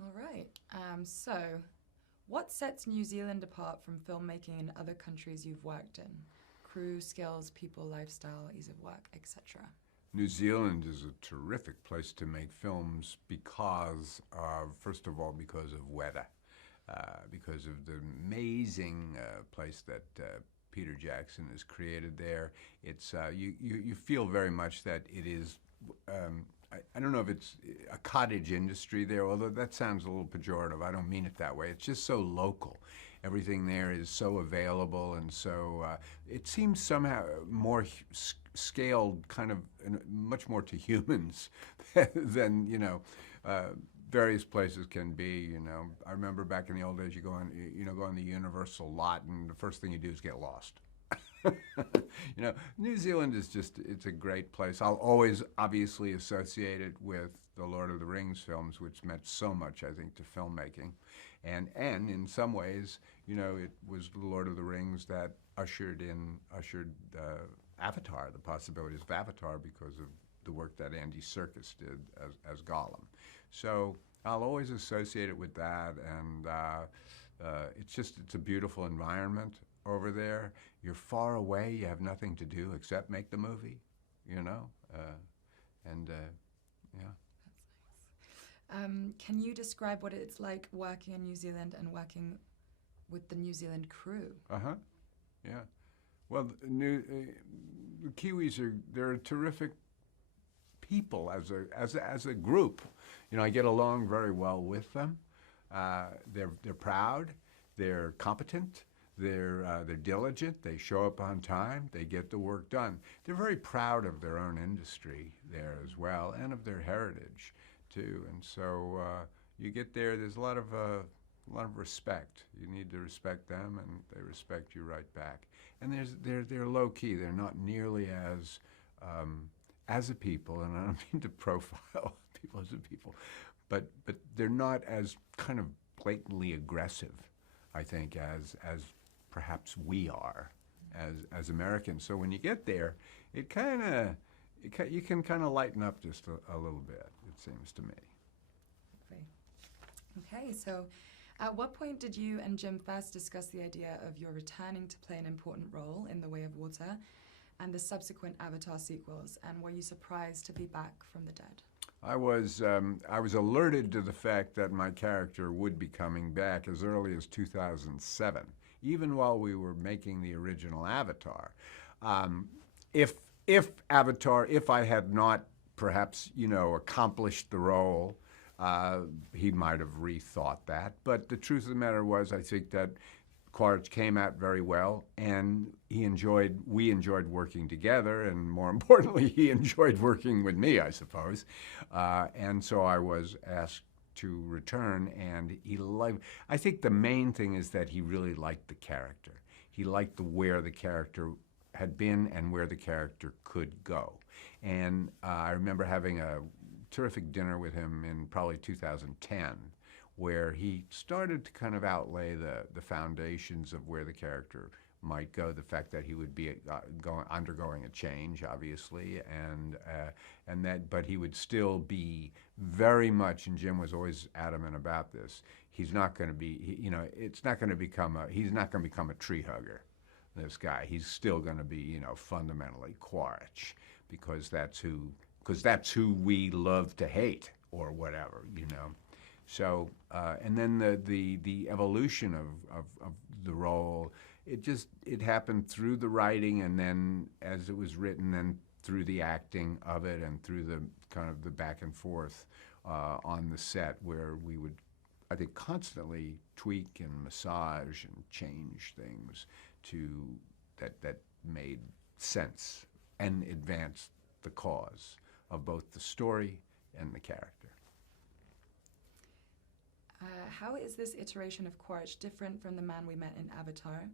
All right. So, what sets New Zealand apart from filmmaking in other countries you've worked in? Crew, skills, people, lifestyle, ease of work, etc. New Zealand is a terrific place to make films because of, first of all, because of weather, because of the amazing place that Peter Jackson has created there. It's you feel very much that it is. I don't know if it's a cottage industry there, although that sounds a little pejorative. I don't mean it that way. It's just so local. Everything there is so available, and so it seems somehow more scaled, kind of much more to humans than various places can be. I remember back in the old days, you go on the Universal lot, and the first thing you do is get lost. New Zealand is it's a great place. I'll always obviously associate it with the Lord of the Rings films, which meant so much, I think, to filmmaking. And in some ways, it was the Lord of the Rings that ushered Avatar, the possibilities of Avatar, because of the work that Andy Serkis did as Gollum. So I'll always associate it with that, and it's a beautiful environment over there. You're far away. You have nothing to do except make the movie, and yeah. Can you describe what it's like working in New Zealand and working with the New Zealand crew? Uh-huh. Yeah. Well, the Kiwis they're terrific people as a group. I get along very well with them. They're proud. They're competent. They're diligent. They show up on time. They get the work done. They're very proud of their own industry there as well, and of their heritage too. And so you get there. There's a lot of respect. You need to respect them, and they respect you right back. And they're low key. They're not nearly as a people, and I don't mean to profile people as a people, but they're not as kind of blatantly aggressive, I think, as perhaps we are as Americans. So when you get there, you can kind of lighten up just a little bit, it seems to me. Okay, so at what point did you and Jim first discuss the idea of your returning to play an important role in The Way of Water and the subsequent Avatar sequels, and were you surprised to be back from the dead? I was alerted to the fact that my character would be coming back as early as 2007, even while we were making the original Avatar. If I had not perhaps accomplished the role, he might have rethought that. But the truth of the matter was, I think that Quaritch came out very well, and we enjoyed working together, and more importantly, he enjoyed working with me, I suppose. And so I was asked to return, and I think the main thing is that he really liked the character. He liked where the character had been and where the character could go. And I remember having a terrific dinner with him in probably 2010, where he started to kind of outlay the foundations of where the character might go, the fact that he would be undergoing a change, obviously, but he would still be very much, and Jim was always adamant about this, he's not going to be, he's not going to become a tree hugger, this guy. He's still going to be, fundamentally Quaritch, because that's who we love to hate, or whatever, So, and then the evolution of the role, it happened through the writing, and then as it was written, then through the acting of it, and through the kind of the back and forth on the set, where we would, I think, constantly tweak and massage and change things that made sense and advanced the cause of both the story and the character. How is this iteration of Quaritch different from the man we met in Avatar?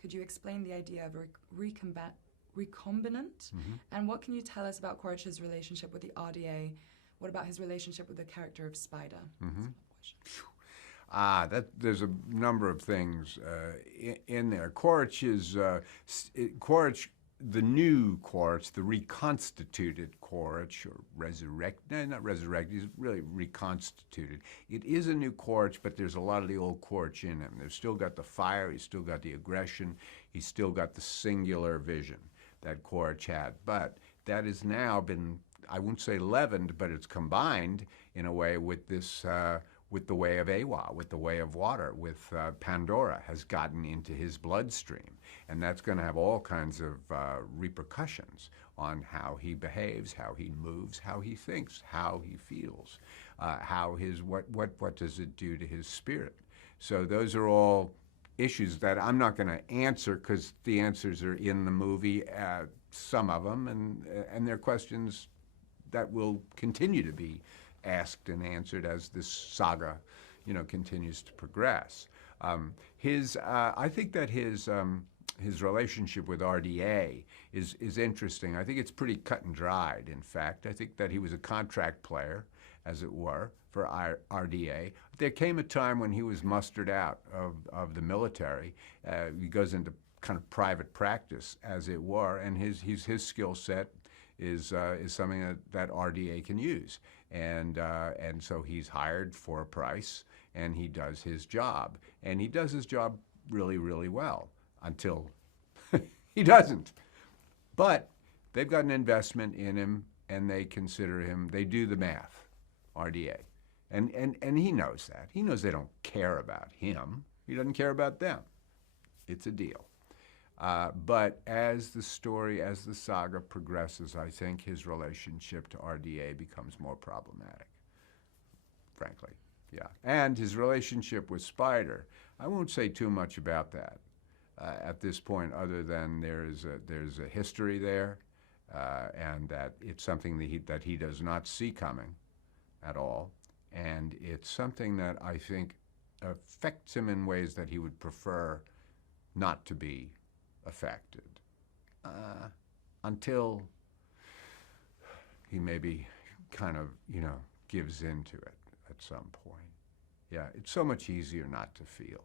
Could you explain the idea of recombinant? Mm-hmm. And what can you tell us about Quaritch's relationship with the RDA? What about his relationship with the character of Spider? Mm-hmm. There's a number of things in there. Quaritch the new Quaritch, the reconstituted Quaritch, or not resurrected, he's really reconstituted. It is a new Quaritch, but there's a lot of the old Quaritch in him. There's still got the fire, he's still got the aggression, he's still got the singular vision that Quaritch had. But that has now been, I wouldn't say leavened, but it's combined in a way with this, with the way of Awa, with the way of water, with Pandora has gotten into his bloodstream. And that's going to have all kinds of repercussions on how he behaves, how he moves, how he thinks, how he feels, what does it do to his spirit. So those are all issues that I'm not going to answer because the answers are in the movie, some of them, and they're questions that will continue to be asked and answered as this saga, continues to progress. I think that his relationship with RDA is interesting. I think it's pretty cut and dried, in fact. I think that he was a contract player, as it were, for RDA. There came a time when he was mustered out of the military. He goes into kind of private practice, as it were, and his skill set is something that RDA can use. And so he's hired for a price, and he does his job. And he does his job really, really well until he doesn't. But they've got an investment in him, and they consider him, they do the math, RDA. And he knows that. He knows they don't care about him. He doesn't care about them. It's a deal. But as the saga progresses, I think his relationship to RDA becomes more problematic, frankly. Yeah. And his relationship with Spider, I won't say too much about that at this point, other than there's a history there, and that it's something that he does not see coming at all. And it's something that I think affects him in ways that he would prefer not to be affected, until he maybe kind of, gives into it at some point. Yeah, it's so much easier not to feel.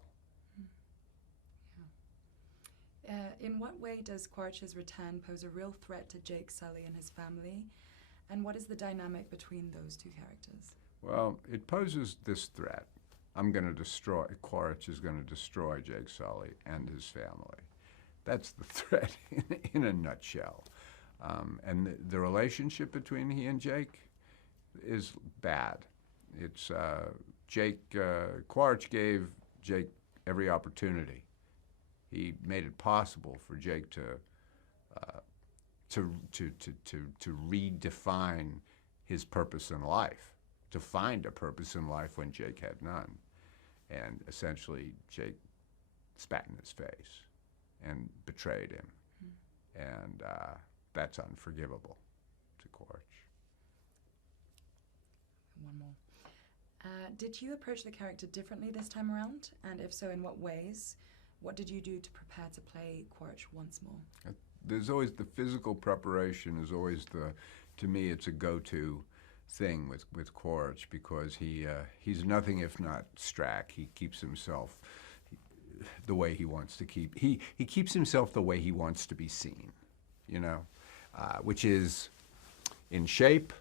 Yeah. In what way does Quaritch's return pose a real threat to Jake Sully and his family? And what is the dynamic between those two characters? Well, it poses this threat. Quaritch is going to destroy Jake Sully and his family. That's the threat in a nutshell. And the relationship between he and Jake is bad. It's Quaritch gave Jake every opportunity. He made it possible for Jake to redefine his purpose in life, to find a purpose in life when Jake had none. And essentially, Jake spat in his face and betrayed him. And that's unforgivable to Quaritch. One more. Did you approach the character differently this time around? And if so, in what ways? What did you do to prepare to play Quaritch once more? There's always the physical preparation is always to me, it's a go-to thing with Quaritch, because he's nothing if not Strack. He keeps himself the way he wants to keep. He keeps himself the way he wants to be seen, which is in shape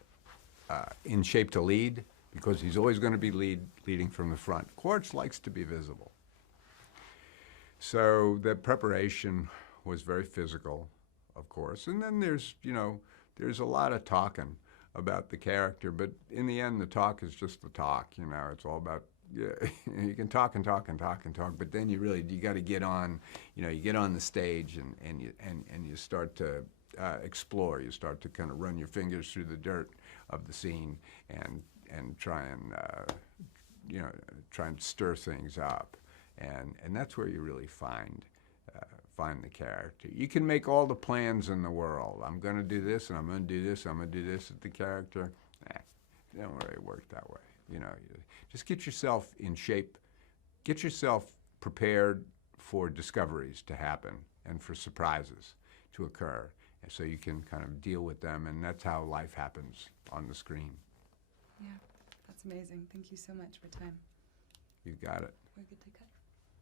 to lead, because he's always going to be leading from the front. Quaritch likes to be visible. So the preparation was very physical, of course. And then there's a lot of talking about the character, but in the end, the talk is just the talk. It's all about, you can talk and talk and talk and talk, but then you got to get on, you get on the stage and you start to explore. You start to kind of run your fingers through the dirt of the scene and try and stir things up. And that's where you really find the character. You can make all the plans in the world. I'm going to do this, and I'm going to do this, I'm going to do this with the character. It don't really work that way. You just get yourself in shape. Get yourself prepared for discoveries to happen and for surprises to occur, and so you can kind of deal with them, and that's how life happens on the screen. Yeah, that's amazing. Thank you so much for your time. You got it. We're good to cut.